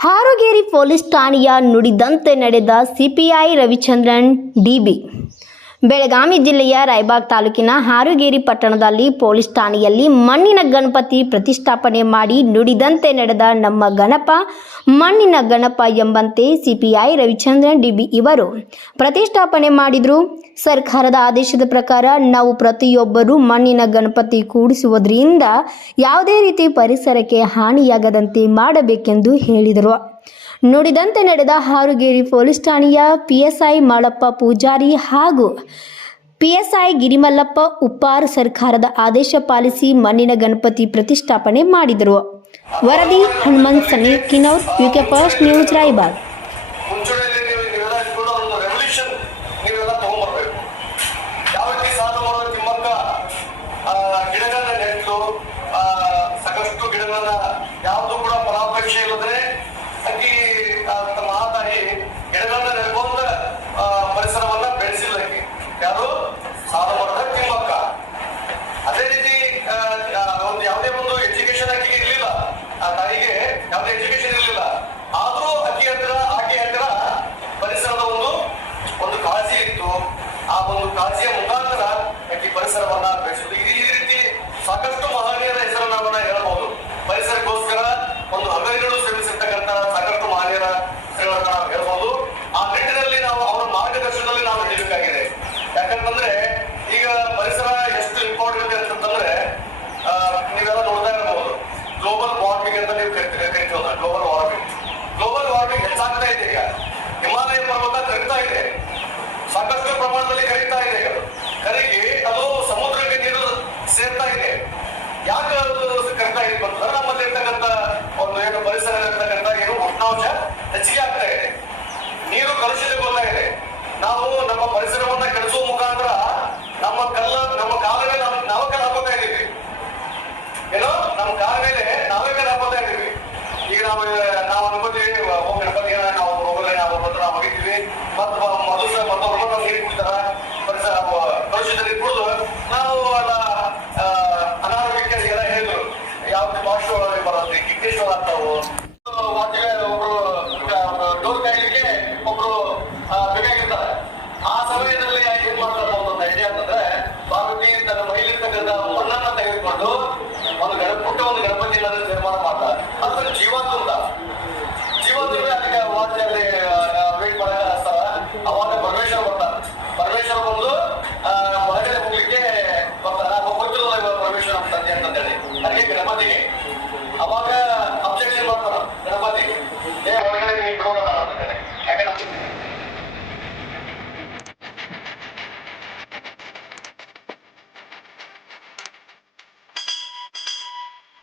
Harogeri police ಠಾಣೆಯ ನುಡಿದಂತೆ ನಡೆದ ಸಿಪಿಐ ರವಿಚಂದ್ರನ್ ಡಿಬಿ ಬೆಳಗಾವಿ ಜಿಲ್ಲೆಯ ರಾಯಬಾಗ್ ತಾಲೂಕಿನ ಹಾರುಗೇರಿ ಪಟ್ಟಣದಲ್ಲಿ ಪೊಲೀಸ್ ಠಾಣೆಯಲ್ಲಿ ಮಣ್ಣಿನ ಗಣಪತಿ ಪ್ರತಿಷ್ಠಾಪನೆ ಮಾಡಿ ನುಡಿದಂತೆ ನಡೆದ ನಮ್ಮ ಗಣಪ, ಮಣ್ಣಿನ ಗಣಪ ಎಂಬಂತೆ ಸಿಪಿಐ ರವಿಚಂದ್ರನ್ ಡಿಬಿ ಇವರು ಪ್ರತಿಷ್ಠಾಪನೆ ಮಾಡಿದರು. ಸರ್ಕಾರದ ಆದೇಶದ ಪ್ರಕಾರ ನಾವು ಪ್ರತಿಯೊಬ್ಬರೂ ಮಣ್ಣಿನ ಗಣಪತಿ ಕೂಡಿಸುವುದರಿಂದ ಯಾವುದೇ ರೀತಿ ಪರಿಸರಕ್ಕೆ ಹಾನಿಯಾಗದಂತೆ ಮಾಡಬೇಕೆಂದು ಹೇಳಿದರು. ನುಡಿದಂತೆ ನಡೆದ ಹಾರುಗೇರಿ ಪೊಲೀಸ್ ಠಾಣೆಯ ಪಿಎಸ್ಐ ಮಾಳಪ್ಪ ಪೂಜಾರಿ ಹಾಗೂ ಪಿಎಸ್ಐ ಗಿರಿಮಲ್ಲಪ್ಪ ಉಪ್ಪಾರ್ ಸರ್ಕಾರದ ಆದೇಶ ಪಾಲಿಸಿ ಮಣ್ಣಿನ ಗಣಪತಿ ಪ್ರತಿಷ್ಠಾಪನೆ ಮಾಡಿದರು. ವರದಿ ಹನುಮಂತ್ ಸನಿ ಕಿನೌರ್ ಯುಕೆ ಫಸ್ಟ್ ನ್ಯೂಸ್, ರಾಯಬಾಗ್. ಬೆಳೆಸುದು ಈ ರೀತಿ ಸಾಕಷ್ಟು ಮಹನೀಯರ ಹೆಸರು ನಾವನ್ನ ಹೇಳಬಹುದು ಪರಿಸರಕ್ಕೋಸ್ಕರ ಒಂದು ಹಗಲಿಗಳು ಶ್ರಮಿಸಿರ್ತಕ್ಕಂತಹ ಸಾಕಷ್ಟು ಮಹನೀಯರ ಹೆಸರುಗಳನ್ನ ನಾವು ಹೇಳಬಹುದು ಆ ನಿಟ್ಟಿನಲ್ಲಿ ನಾವು ಅವರ ಮಾರ್ಗದರ್ಶನದಲ್ಲಿ ನಾವು ನಿಲ್ಲಬೇಕಾಗಿದೆ. ಯಾಕಂತಂದ್ರೆ ಈಗ ಪರಿಸರ ಎಷ್ಟು ಇಂಪಾರ್ಟೆಂಟ್ ಅಂತಂದ್ರೆ ನೀವೆಲ್ಲ ನೋಡ್ತಾ ಇರಬಹುದು ಗ್ಲೋಬಲ್ ವಾರ್ಮಿಂಗ್ ಅಂತ ನೀವು ಕರಿತೀವಲ್ಲ? ಗ್ಲೋಬಲ್ ವಾರ್ಮಿಂಗ್ ಗ್ಲೋಬಲ್ ವಾರ್ಮಿಂಗ್ ಹೆಚ್ಚಾಗ್ತಾ ಇದೆ ಈಗ. ಹಿಮಾಲಯ ಪರ್ವತ ಕರೀತಾ ಇದೆ. ಸಾಕಷ್ಟು ಪ್ರಮಾಣದಲ್ಲಿ ಕರೀತಾ ಇದೆ ಕರಿಗೆ, ಅದು ಸಮುದ್ರಕ್ಕೆ Fatwa